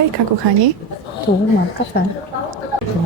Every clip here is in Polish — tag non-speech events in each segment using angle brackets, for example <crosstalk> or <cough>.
Hejka, kochani. Tu mam kafe.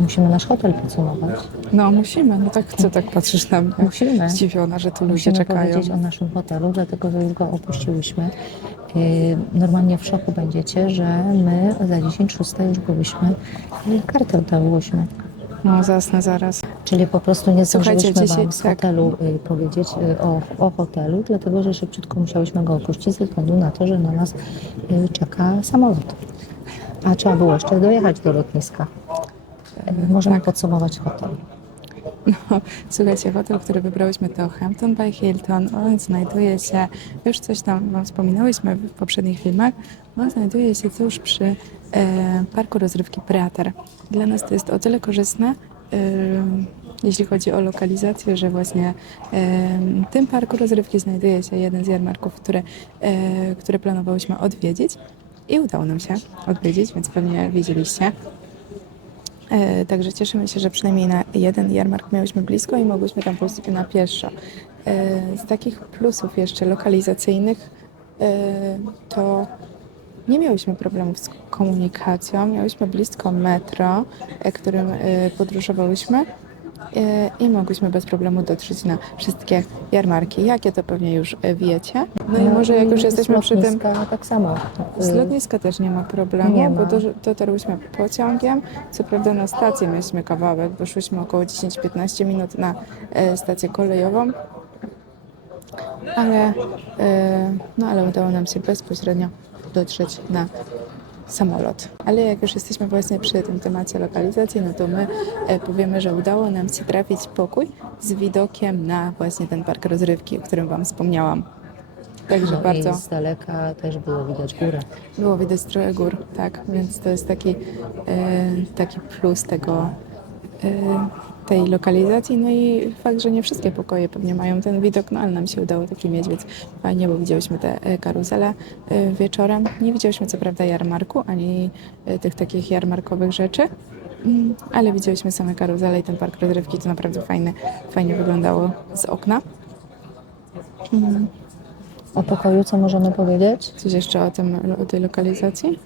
Musimy nasz hotel podsumować. No musimy, no tak, co tak patrzysz na mnie? Musimy. Zdziwiona, że tu ludzie Musimy czekają. powiedzieć o naszym hotelu, dlatego że już go opuściłyśmy. Yy, Normalnie w szoku będziecie, że my za 10 szóstej już byłyśmy i kartę oddałyśmy. No zasnę zaraz. Czyli po prostu nie Słuchajcie, dzisiaj- Wam z tak. hotelu y, powiedzieć y, o, o hotelu, dlatego że szybciutko musiałyśmy go opuścić ze względu na to, że na nas y, czeka samolot. A trzeba było jeszcze dojechać do lotniska. Możemy tak. podsumować hotel. No, słuchajcie, hotel, który wybrałyśmy to Hampton by Hilton. On znajduje się, już coś tam Wam wspominałyśmy w poprzednich filmach, on znajduje się tuż przy e, parku rozrywki Prater. Dla nas to jest o tyle korzystne, e, jeśli chodzi o lokalizację, że właśnie e, w tym parku rozrywki znajduje się jeden z jarmarków, które, które planowałyśmy odwiedzić i udało nam się odwiedzić, więc pewnie wiedzieliście. E, Także cieszymy się, że przynajmniej na jeden jarmark miałyśmy blisko i mogłyśmy tam pójść na pieszo. E, Z takich plusów jeszcze lokalizacyjnych e, to nie miałyśmy problemów z komunikacją. Miałyśmy blisko metro, którym podróżowałyśmy i mogłyśmy bez problemu dotrzeć na wszystkie jarmarki, jakie to pewnie już e, wiecie. No i może jak już z jesteśmy przy tym... tak samo. Z Y, lotniska też nie ma problemu, Nie bo ma. do, dotarłyśmy pociągiem. Co prawda na stację mieliśmy kawałek, bo szłyśmy około 10-15 minut na e, stację kolejową. Ale, e, no, ale udało nam się bezpośrednio dotrzeć na samolot. Ale jak już jesteśmy właśnie przy tym temacie lokalizacji, no to my e, powiemy, że udało nam się trafić pokój z widokiem na właśnie ten park rozrywki, o którym Wam wspomniałam. Także no bardzo... I z daleka też było widać górę. Było widać trochę gór, tak, więc to jest taki, e, taki plus tego, e, tej lokalizacji. No i fakt, że nie wszystkie pokoje pewnie mają ten widok, no ale nam się udało taki mieć, więc fajnie, bo widziałyśmy te e, karuzele e, wieczorem. Nie widziałyśmy co prawda jarmarku, ani e, tych takich jarmarkowych rzeczy. Mm, Ale widziałyśmy same karuzele i ten park rozrywki, to naprawdę fajne, fajnie wyglądało z okna. O pokoju co możemy powiedzieć? Coś jeszcze o, tym, o tej lokalizacji?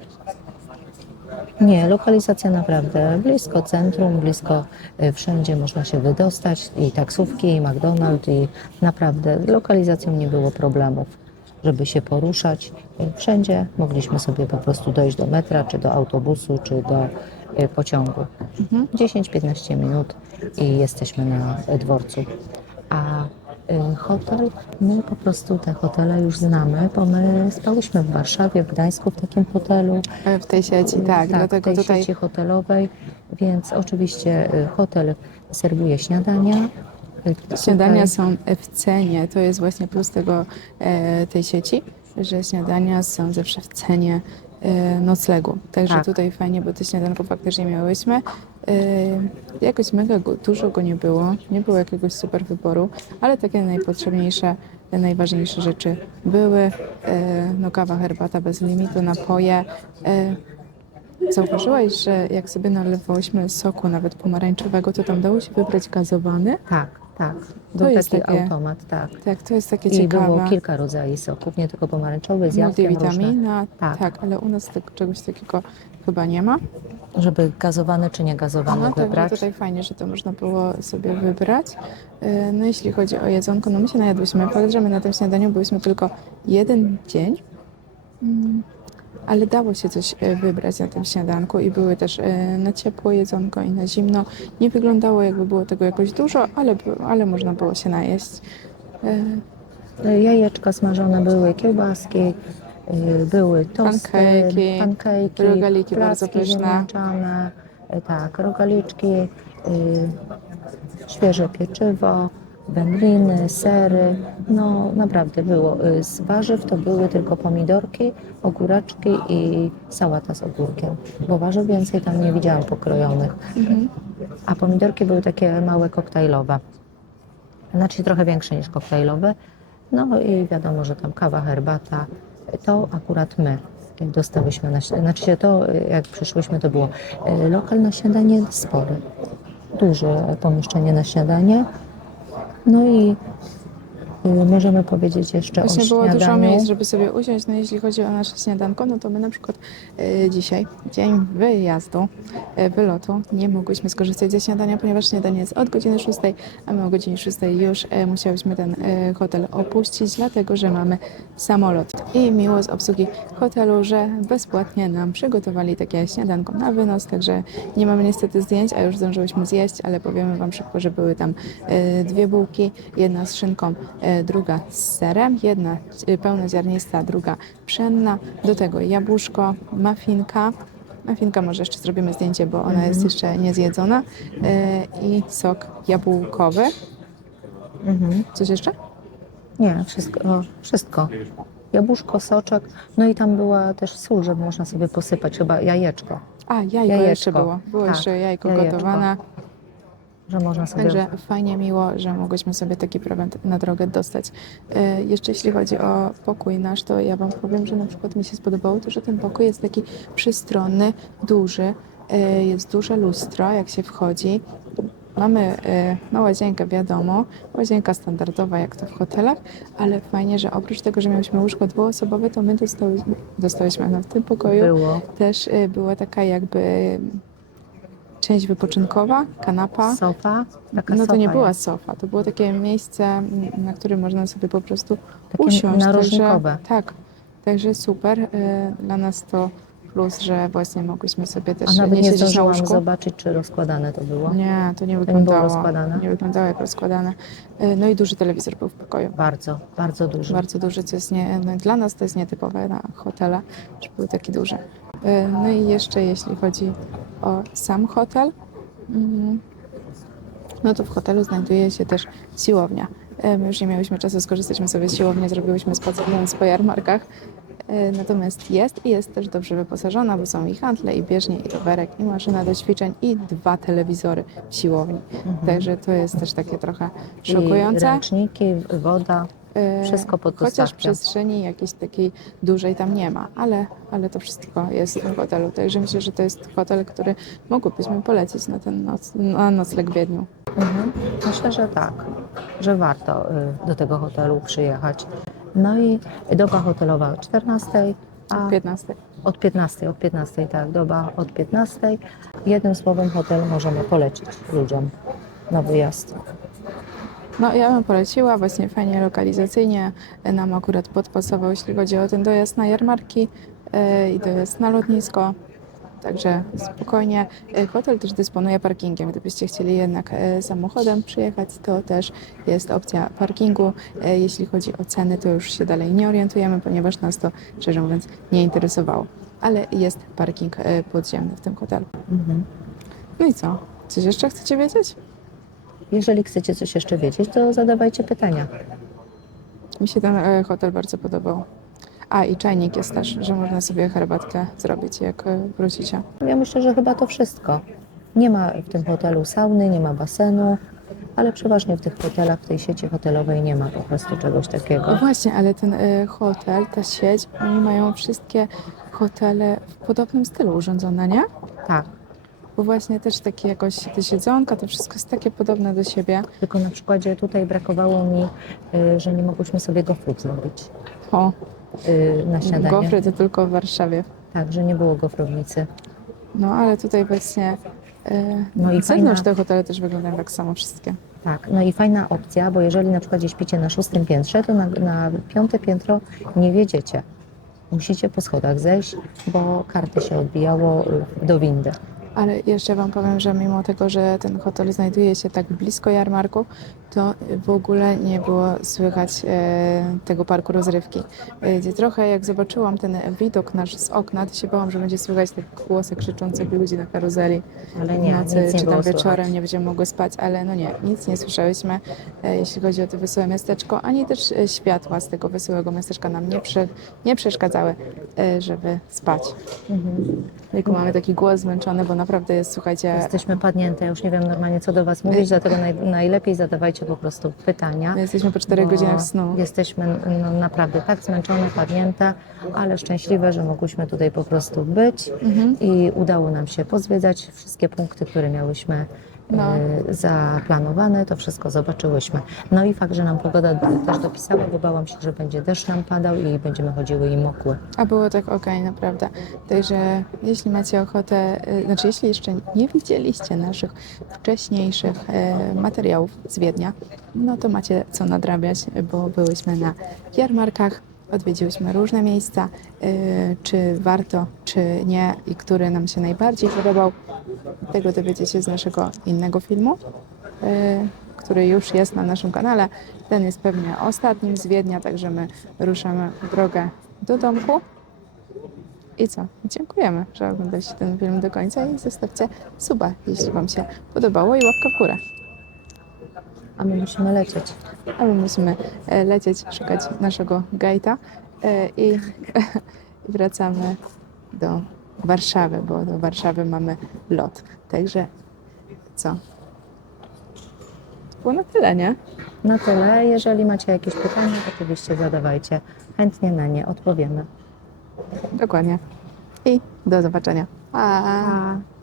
Nie, lokalizacja naprawdę blisko centrum, blisko y, wszędzie można się wydostać i taksówki, i McDonald's i naprawdę z lokalizacją nie było problemów, żeby się poruszać. Y, Wszędzie mogliśmy sobie po prostu dojść do metra, czy do autobusu, czy do y, pociągu. 10-15 minut i jesteśmy na dworcu. A hotel, my po prostu te hotele już znamy, bo my spałyśmy w Warszawie, w Gdańsku w takim hotelu. W tej sieci, tak, w dlatego tej tutaj sieci hotelowej, więc oczywiście y, hotel serwuje śniadania. Y, Śniadania są w cenie. To jest właśnie plus tego, e, tej sieci, że śniadania są zawsze w cenie noclegu. Także Tak. tutaj fajnie, bo te śniadanko faktycznie miałyśmy. E, jakoś mega dużo go nie było. Nie było jakiegoś super wyboru, ale takie najpotrzebniejsze, najważniejsze rzeczy były. E, no kawa, herbata bez limitu, napoje. E, Zauważyłaś, że jak sobie nalewałyśmy soku, nawet pomarańczowego, to tam dało się wybrać gazowany? Tak, tak. Był taki takie- automat, tak. Tak, to jest takie I ciekawe. było kilka rodzajów soków, nie tylko pomarańczowy, z jabłkiem tak. Tak. ale u nas tego, czegoś takiego chyba nie ma. żeby gazowany czy nie gazowany No, wybrać. tutaj fajnie, że to można było sobie wybrać. Yy, No jeśli chodzi o jedzonko, no my się najadłyśmy. Fakt, że my na tym śniadaniu byliśmy tylko jeden dzień, Mm, ale dało się coś e, wybrać na tym śniadanku i były też e, na ciepło jedzonko i na zimno. Nie wyglądało jakby było tego jakoś dużo, ale, ale można było się najeść. E, Jajeczka smażone były, kiełbaski, były tosty, Pankejki, pancake'i, rogaliki bardzo pyszne. tak, rogaliczki, świeże pieczywo, wędliny, sery, no naprawdę było. Y, Z warzyw to były tylko pomidorki, ogóreczki i sałata z ogórkiem, bo warzyw więcej tam nie widziałam pokrojonych. A pomidorki były takie małe koktajlowe. Znaczy trochę większe niż koktajlowe. No i wiadomo, że tam kawa, herbata. To akurat my dostałyśmy na śniadanie. Znaczy to, jak przyszłyśmy, to było e, lokal na śniadanie spory. Duże pomieszczenie na śniadanie. ꯅꯣꯏꯒꯤ Możemy powiedzieć jeszcze Właśnie o było dużo śniadaniu. miejsc, żeby sobie usiąść. No jeśli chodzi o nasze śniadanko, no to my na przykład e, dzisiaj, dzień wyjazdu, e, wylotu, nie mogłyśmy skorzystać ze śniadania, ponieważ śniadanie jest od godziny 6, a my o godzinie 6 już e, musiałyśmy ten e, hotel opuścić, dlatego że mamy samolot. I miło z obsługi hotelu, że bezpłatnie nam przygotowali takie śniadanko na wynos, także nie mamy niestety zdjęć, a już zdążyłyśmy zjeść, ale powiemy Wam szybko, że były tam e, dwie bułki, jedna z szynką, e, druga z serem, jedna e, pełnoziarnista, druga pszenna, do tego jabłuszko, mafinka, mafinka może jeszcze zrobimy zdjęcie, bo ona jest jeszcze niezjedzona e, i sok jabłkowy. Mhm. Coś jeszcze? Nie, wszystko, o, wszystko. Jabłuszko, soczek, no i tam była też sól, żeby można sobie posypać, chyba jajeczko, A, jajko, Jajeczko. jeszcze było. Było Tak, jeszcze jajko, jajeczko. gotowane. Że można sobie... Także fajnie miło, że mogłyśmy sobie taki prezent na drogę dostać. E, jeszcze jeśli chodzi o pokój nasz, to ja Wam powiem, że na przykład mi się spodobało to, że ten pokój jest taki przystronny, duży, e, jest duże lustro, jak się wchodzi. Mamy no, łazienkę, wiadomo, łazienka standardowa, jak to w hotelach, ale fajnie, że oprócz tego, że miałyśmy łóżko dwuosobowe, to my dostałyśmy, dostałyśmy no, w tym pokoju Było też była taka jakby część wypoczynkowa, kanapa. sofa, taka No to sofa nie była jest. sofa, to było takie miejsce, m, na którym można sobie po prostu Takie usiąść. narożnikowe. Także, tak, także super. y, Dla nas to plus, że właśnie mogłyśmy sobie też A nawet nie nie na łóżku. zobaczyć, czy rozkładane to było. Nie, to nie wyglądało. rozkładane? Nie wyglądało jak rozkładane. Y, No i duży telewizor był w pokoju. Bardzo, bardzo duży. Bardzo duży, co jest nie, no dla nas to jest nietypowe na hotele, że był taki duży. Y, No i jeszcze jeśli chodzi o sam hotel, mm, no to w hotelu znajduje się też siłownia. Y, My już nie miałyśmy czasu skorzystać, my sobie siłownię zrobiłyśmy spacerując po jarmarkach. Y, Natomiast jest i jest też dobrze wyposażona, bo są i handle, i bieżnie, i rowerek, i maszyna do ćwiczeń, i dwa telewizory w siłowni. Także to jest też takie trochę Mhm. I szokujące. ręczniki, woda, E, wszystko pod Chociaż przestrzeni jakiejś takiej dużej tam nie ma, ale, ale to wszystko jest w tym hotelu. Także myślę, że to jest hotel, który mogłybyśmy polecić na ten noc, na nocleg w Wiedniu. Mhm. Myślę, że tak, że warto y, do tego hotelu przyjechać. No i doba hotelowa o 14, a 15. od 15, od 15, tak, doba od 15. Jednym słowem hotel możemy polecić ludziom na wyjazd. No ja bym poleciła, właśnie fajnie lokalizacyjnie nam akurat podpasował, jeśli chodzi o ten dojazd na jarmarki e, i dojazd na lotnisko. Także spokojnie. E, Hotel też dysponuje parkingiem. Gdybyście chcieli jednak e, samochodem przyjechać, to też jest opcja parkingu. Jeśli chodzi o ceny, to już się dalej nie orientujemy, ponieważ nas to, szczerze mówiąc, nie interesowało. Ale jest parking podziemny w tym hotelu. Mhm. No i co? Coś jeszcze chcecie wiedzieć? Jeżeli chcecie coś jeszcze wiedzieć, to zadawajcie pytania. Mi się ten e, hotel bardzo podobał. A i czajnik jest też, że można sobie herbatkę zrobić, jak e, wrócicie. Ja myślę, że chyba to wszystko. Nie ma w tym hotelu sauny, nie ma basenu, ale przeważnie w tych hotelach, w tej sieci hotelowej nie ma po prostu czegoś No takiego. właśnie, ale ten e, hotel, ta sieć, oni mają wszystkie hotele w podobnym stylu urządzone, nie? Tak, Bo właśnie też takie jakoś te siedzonka, to wszystko jest takie podobne do siebie. tylko na przykładzie tutaj brakowało mi, y, że nie mogłyśmy sobie gofrów zrobić O, y, na śniadanie. gofry to tylko w Warszawie. Tak, że nie było gofrownicy. No ale tutaj właśnie e, No i zewnątrz fajna- te hotele też wyglądają tak samo wszystkie. Tak, no i fajna opcja, bo jeżeli na przykład śpicie na szóstym piętrze, to na, na piąte piętro nie wiedziecie. Musicie po schodach zejść, bo karty się odbijało y, do windy. Ale jeszcze Wam powiem, że mimo tego, że ten hotel znajduje się tak blisko jarmarku, to w ogóle nie było słychać e, tego parku rozrywki. E, trochę jak zobaczyłam ten widok nasz z okna, to się bałam, że będzie słychać te głosy krzyczących ludzi na karuzeli Ale nie, nocy, nie czy tam wieczorem słychać. nie będziemy mogły spać, ale no nie, nic nie słyszałyśmy, e, jeśli chodzi o to wesołe miasteczko, ani też światła z tego wesołego miasteczka nam nie, prze, nie przeszkadzały, żeby spać. Mhm. Tylko mamy taki głos zmęczony, bo naprawdę jest, słuchajcie, Jesteśmy padnięte, już nie wiem normalnie co do Was mówić, dlatego naj, najlepiej zadawajcie po prostu pytania. my jesteśmy po 4 bo godzinach snu. Jesteśmy no, naprawdę tak zmęczone, padnięte, ale szczęśliwe, że mogłyśmy tutaj po prostu być Mhm. i udało nam się pozwiedzać wszystkie punkty, które miałyśmy No. e, zaplanowane, to wszystko zobaczyłyśmy. No i fakt, że nam pogoda też dopisała, bo bałam się, że będzie deszcz nam padał i będziemy chodziły i mokłe. A było tak okej, naprawdę. Także jeśli macie ochotę, y, znaczy jeśli jeszcze nie widzieliście naszych wcześniejszych e, materiałów z Wiednia, no to macie co nadrabiać, bo byłyśmy na jarmarkach, odwiedziłyśmy różne miejsca, y, czy warto, czy nie i który nam się najbardziej podobał. Tego dowiecie się z naszego innego filmu, y, który już jest na naszym kanale. Ten jest pewnie ostatnim z Wiednia, także my ruszamy drogę do domku. I co? Dziękujemy, że oglądaliście ten film do końca i zostawcie suba, jeśli Wam się podobało i łapkę w górę. A my musimy lecieć. A my musimy e, lecieć, szukać naszego gate'a e, <laughs> i wracamy do Warszawy, bo do Warszawy mamy lot. Także co? Było na tyle, nie? Na tyle. Jeżeli macie jakieś pytania, oczywiście zadawajcie. Chętnie na nie odpowiemy. Dokładnie. I do zobaczenia. Pa!